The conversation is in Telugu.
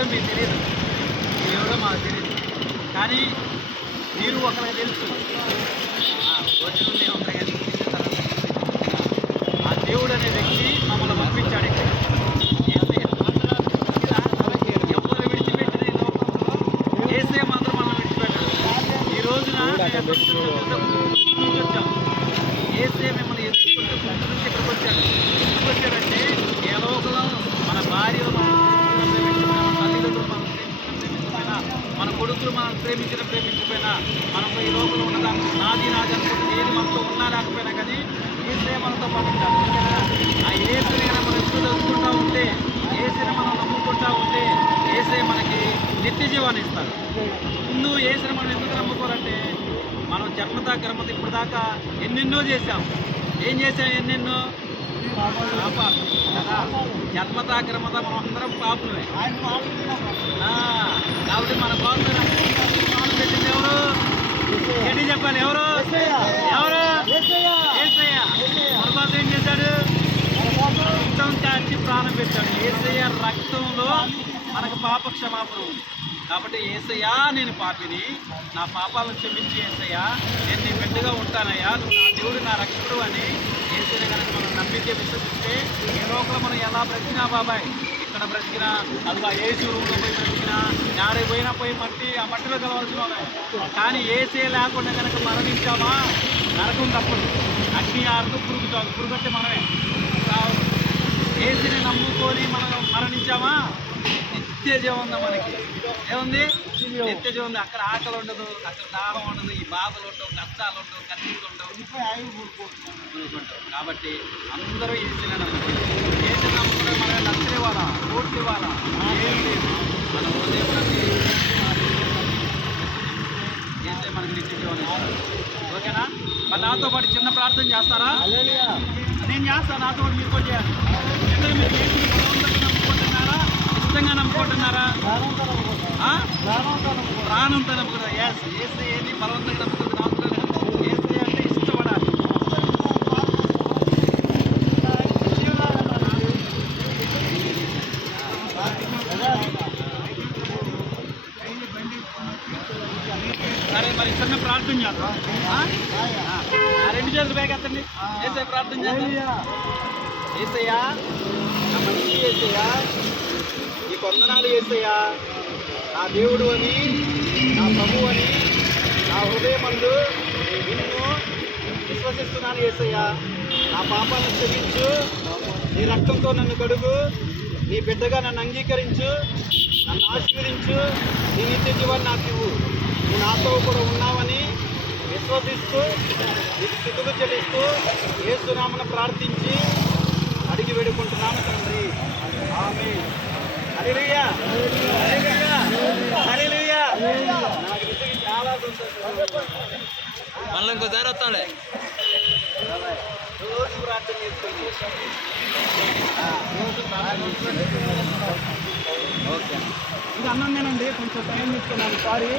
దేవుడో మీకు తెలియదు, దేవుడో మాకు తెలియదు. కానీ మీరు ఒకరికి తెలుసు, భోజనం ఉంటాయి కానీ ఆ దేవుడు అనే వ్యక్తి మమ్మల్ని పంపించాడు ఇక్కడ. ఎవరు విడిచిపెట్టిన ఈ లోకంలో ఏసే మాత్రం మనం విడిచిపెట్టాడు. ఈ రోజున వచ్చాము, ఏసే మిమ్మల్ని ఎత్తుకుంటూ ముందు నుంచి ఇక్కడికి వచ్చాడు. ఎందుకు వచ్చాడంటే ఏ లోకంలో మన భార్యలు మనం ప్రేమించకపోయినా, మన తల్లిదండ్రులు మనం ప్రేమించకపోయినా, మన కొడుకులు మనం ప్రేమించకపోయినా, మనం ఈ లోకంలో ఉన్నదాన్ని నాది అనుకుంటే ఏది మనతో ఉన్నా లేకపోయినా కానీ ఏసే మనతో పంపించాలి. ఆ ఏసుని మనం ఎప్పుడు తెలుసుకుంటూ ఉంటే, ఏసుని మనం నమ్ముకుంటూ ఉంటే ఏసే మనకి నిత్య జీవాన్ని ఇస్తాడు. ముందు ఏసుని మనం ఎందుకు నమ్ముకోవాలంటే, మనం జన్మతా గ్రమత ఇప్పుడు దాకా ఎన్నెన్నో చేశాం. ఏం చేసాం? ఎన్నెన్నో పాపాలు కదా. జన్మతా గ్రమత మనం అందరం పాపులమే. కాబట్టి మన కోసం ప్రాణం పెట్టింది ఎవరు? ఏంటి చెప్పాలి? ఎవరు? ఎవరు? ఏసయ్య. మన కోసం ఏం చేశాడు? రక్తం కాచి ప్రాణం పెట్టాడు. ఏసయ్య రక్తంలో మనకు పాప క్షమాపణ ఉంది. కాబట్టి ఏసయ్యా, నేను పాపిని, నా పాపాలను క్షమించి ఏసయ్యా, నేను నీ బిడ్డగా ఉంటానయ్యా, నువ్వు నా దేవుడు, నా రక్షకుడు అని ఏసయ్య కనుక మనం నమ్మితే, విశ్వసిస్తే ఏ లోపల మనం ఎలా బ్రతికినా బాబాయ్, ఇక్కడ బ్రతికినా, అదిగా ఏసు రూమ్లో పోయి బ్రతికినా, ఆడే పోయి మట్టి ఆ మట్టిలో కలవాల్సిన వాళ్ళే. కానీ ఏసే లేకుండా కనుక మరణించామా నరకం తప్పదు. అగ్ని ఆరుతూ పురుగు అంటే మనమే. ఏసుని నమ్ముకొని మనం మరణించామా నిత్య జీవం ఉందా మనకి? ఏముంది? నిత్య జీవం ఉంది. అక్కడ ఆకలి ఉండదు, అక్కడ దాహం ఉండదు, ఈ బాధలు ఉండవు, కష్టాలు ఉండవు, కన్నీళ్ళు ఉండవు. కాబట్టి అందరూ ఏసీని నమ్ముకుంటారు. ఏసీ నమ్ముకుంటే మన లక్షలు ఇవ్వాలా, కోట్లు ఇవ్వాలా, ఏం లేదు. మన హృదయం ఏసే మనకి నిత్య జీవం. ఓకేనా? మరి నాతో పాటు చిన్న ప్రార్థన చేస్తారా? నేను చేస్తాను, నాతో పాటు మీరు కూడా చేయాలి. ఎందుకంటే మీరు ఏసీని బలవంతంగా నమ్ముకుంటున్నారా, ఇష్టంగా నమ్ముకుంటున్నారా? ప్రాణంతో నమ్ముకుంటారా? ఏసీ ఏది బలవంతంగా నమ్ముకుంటుంది అవసరం లేదు. ఏసీ అంటే ఇష్టపడాలి. సరే, మరి చిన్న ప్రార్థన చేద్దాం. రెండు చేతులు పైకి ఎత్తండి. ఏసై ప్రార్థన చేద్దాం. ఏసయ్యా, నా మంచి ఏసయ్యా, ఈ కొందనాలు ఏసయ్యా, నా దేవుడు అని, నా ప్రభు అని, నా హృదయమందు నిన్ను విశ్వసిస్తున్నాను ఏసయ్యా. నా పాపాలను క్షమించు, నీ రక్తంతో నన్ను కడుగు, నీ బిడ్డగా నన్ను అంగీకరించు, నన్ను ఆశీర్వదించు, నీ నిత్య జీవాన్ని నాకు ఇవ్వు. నువ్వు నాతో కూడా ఉన్నావని విశ్వసిస్తూ నీకు స్థితులు చెల్లిస్తూ యేసునామమున ప్రార్థించి అడిగి వేడుకుంటున్నాను తండ్రి. ఆమేన్. హల్లెలూయా, హల్లెలూయా, హల్లెలూయా. నాకు నిజంగా చాలా సంతోషం. మళ్ళీ ఇంకోసారి వస్తాడే. రోజు ప్రార్థన చేసుకోండి. ఓకే, ఇది అన్నం తినండి, కొంచెం టైం తీసుకున్నాను. సారీ.